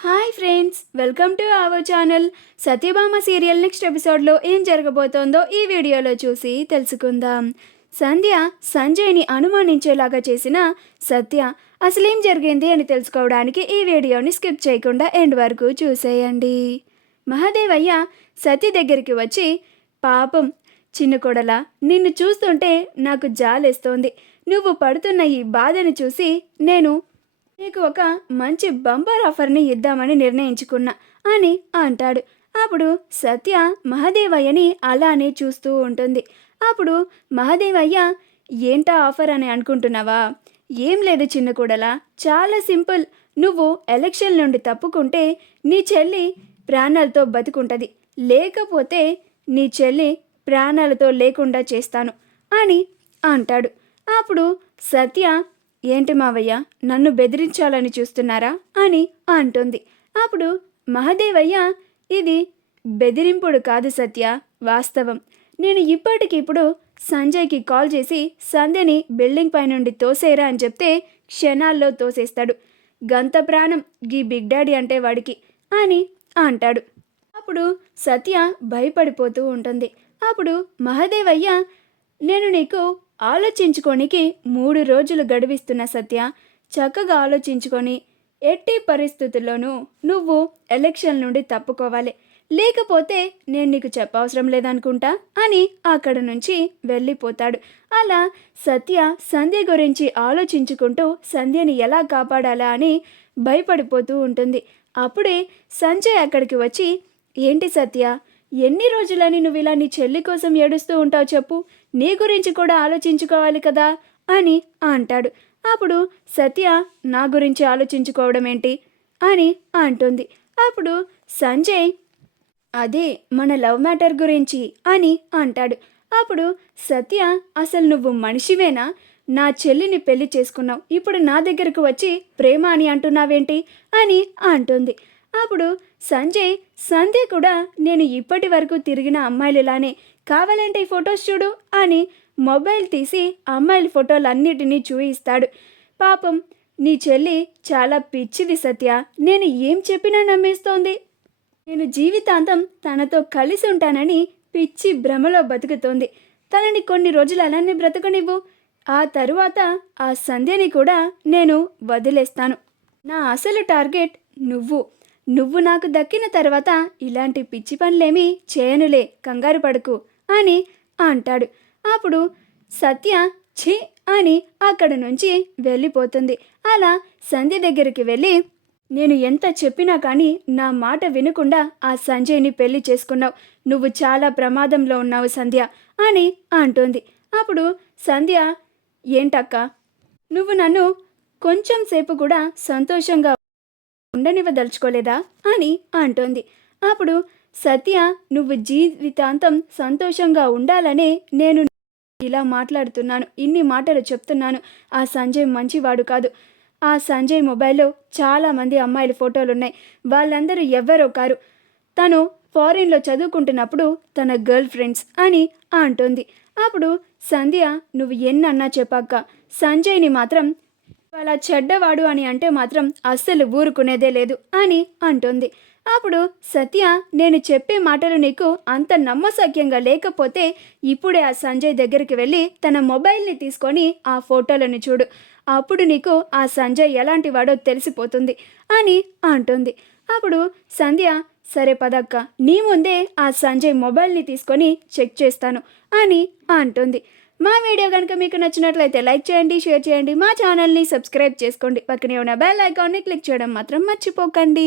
Hi friends, welcome to our channel. Satyabhama serial next ఎపిసోడ్లో ఏం జరగబోతోందో ఈ వీడియోలో చూసి తెలుసుకుందాం. సంధ్య సంజయ్ని అనుమానించేలాగా చేసిన సత్య అసలేం జరిగింది అని తెలుసుకోవడానికి ఈ వీడియోని స్కిప్ చేయకుండా ఎండ్ వరకు చూసేయండి. మహాదేవయ్య సత్య దగ్గరికి వచ్చి, పాపం చిన్న కొడల, నిన్ను చూస్తుంటే నాకు జాలేస్తోంది. నువ్వు పడుతున్న ఈ బాధను చూసి నేను నీకు ఒక మంచి బంపర్ ఆఫర్ని ఇద్దామని నిర్ణయించుకున్నా అని అంటాడు. అప్పుడు సత్య మహాదేవయ్యని అలానే చూస్తూ ఉంటుంది. అప్పుడు మహాదేవయ్య, ఏంటా ఆఫర్ అని అనుకుంటున్నావా? ఏం లేదు చిన్న కూడలా, చాలా సింపుల్. నువ్వు ఎలక్షన్ నుండి తప్పుకుంటే నీ చెల్లి ప్రాణాలతో బతుకుంటుంది, లేకపోతే నీ చెల్లి ప్రాణాలతో లేకుండా చేస్తాను అని అంటాడు. అప్పుడు సత్య, ఏంటి మావయ్య, నన్ను బెదిరించాలని చూస్తున్నారా అని అంటుంది. అప్పుడు మహాదేవయ్య, ఇది బెదిరింపుడు కాదు సత్య, వాస్తవం. నేను ఇప్పటికిప్పుడు సంజయ్కి కాల్ చేసి సంధ్యని బిల్డింగ్ పై నుండి తోసేరా అని చెప్తే క్షణాల్లో తోసేస్తాడు. గంత ప్రాణం గీ బిగ్ డాడీ అంటే వాడికి అని అంటాడు. అప్పుడు సత్య భయపడిపోతూ ఉంటుంది. అప్పుడు మహాదేవయ్య, నేను నీకు ఆలోచించుకోనికి 3 రోజులు గడువిస్తున్న సత్య, చక్కగా ఆలోచించుకొని ఎట్టి పరిస్థితుల్లోనూ నువ్వు ఎలక్షన్ నుండి తప్పుకోవాలి, లేకపోతే నేను నీకు చెప్పవసరం లేదనుకుంటా అని అక్కడ నుంచి వెళ్ళిపోతాడు. అలా సత్య సంధ్య గురించి ఆలోచించుకుంటూ సంధ్యని ఎలా కాపాడాలా అని భయపడిపోతూ ఉంటుంది. అప్పుడే సంజయ్ అక్కడికి వచ్చి, ఏంటి సత్య, ఎన్ని రోజులని నువ్వు ఇలా నీ చెల్లి కోసం ఏడుస్తూ ఉంటావు చెప్పు, నీ గురించి కూడా ఆలోచించుకోవాలి కదా అని అంటాడు. అప్పుడు సత్య, నా గురించి ఆలోచించుకోవడం ఏంటి అని అంటుంది. అప్పుడు సంజయ్, అదే మన లవ్ మ్యాటర్ గురించి అని అంటాడు. అప్పుడు సత్య, అసలు నువ్వు మనిషివేనా? నా చెల్లిని పెళ్లి చేసుకున్నావు, ఇప్పుడు నా దగ్గరకు వచ్చి ప్రేమ అని అంటున్నావేంటి అని అంటుంది. అప్పుడు సంజయ్, సంధ్య కూడా నేను ఇప్పటి వరకు తిరిగిన అమ్మాయిలలానే, కావాలంటే ఈ ఫొటోస్ చూడు అని మొబైల్ తీసి అమ్మాయిల ఫోటోలన్నిటినీ చూయిస్తాడు. పాపం నీ చెల్లి చాలా పిచ్చిది సత్య, నేను ఏం చెప్పినా నమ్మేస్తోంది. నేను జీవితాంతం తనతో కలిసి ఉంటానని పిచ్చి భ్రమలో బతుకుతోంది. తనని కొన్ని రోజులు అలానే బ్రతకనివ్వు, ఆ తరువాత ఆ సంధ్యని కూడా నేను వదిలేస్తాను. నా అసలు టార్గెట్ నువ్వు నాకు దక్కిన తర్వాత ఇలాంటి పిచ్చి పనులేమీ చేయనులే, కంగారు పడకు అని అంటాడు. అప్పుడు సత్య ఛీ అని అక్కడ నుంచి వెళ్ళిపోతుంది. అలా సంధ్య దగ్గరికి వెళ్ళి, నేను ఎంత చెప్పినా కానీ నా మాట వినకుండా ఆ సంజయ్ని పెళ్లి చేసుకున్నావు, నువ్వు చాలా ప్రమాదంలో ఉన్నావు సంధ్య అని అంటుంది. అప్పుడు సంధ్య, ఏంటక్క, నువ్వు నన్ను కొంచెం సేపు కూడా సంతోషంగా ఉండనివ్వదలుచుకోలేదా అని అంటోంది. అప్పుడు సత్య, నువ్వు జీవితాంతం సంతోషంగా ఉండాలనే నేను ఇలా మాట్లాడుతున్నాను, ఇన్ని మాటలు చెప్తున్నాను. ఆ సంజయ్ మంచివాడు కాదు. ఆ సంజయ్ మొబైల్లో చాలామంది అమ్మాయిల ఫోటోలు ఉన్నాయి, వాళ్ళందరూ ఎవ్వరో కారు. తను ఫారిన్లో చదువుకుంటున్నప్పుడు తన గర్ల్ ఫ్రెండ్స్ అని అంటోంది. అప్పుడు సంధ్య, నువ్వు ఎన్నన్నా చెప్పాక సంజయ్ని మాత్రం అలా చెడ్డవాడు అని అంటే మాత్రం అస్సలు ఊరుకునేదే లేదు అని అంటుంది. అప్పుడు సత్య, నేను చెప్పే మాటలు నీకు అంత నమ్మశక్యంగా లేకపోతే ఇప్పుడే ఆ సంజయ్ దగ్గరికి వెళ్ళి తన మొబైల్ని తీసుకొని ఆ ఫోటోలను చూడు, అప్పుడు నీకు ఆ సంజయ్ ఎలాంటి వాడో తెలిసిపోతుంది అని అంటుంది. అప్పుడు సంధ్య, సరే పదక్క, నీ ముందే ఆ సంజయ్ మొబైల్ని తీసుకొని చెక్ చేస్తాను అని అంటుంది. మా వీడియో కనుక మీకు నచ్చినట్లయితే లైక్ చేయండి, షేర్ చేయండి, మా ఛానల్ని సబ్స్క్రైబ్ చేసుకోండి, పక్కనే ఉన్న బెల్ ఐకాన్ని క్లిక్ చేయడం మాత్రం మర్చిపోకండి.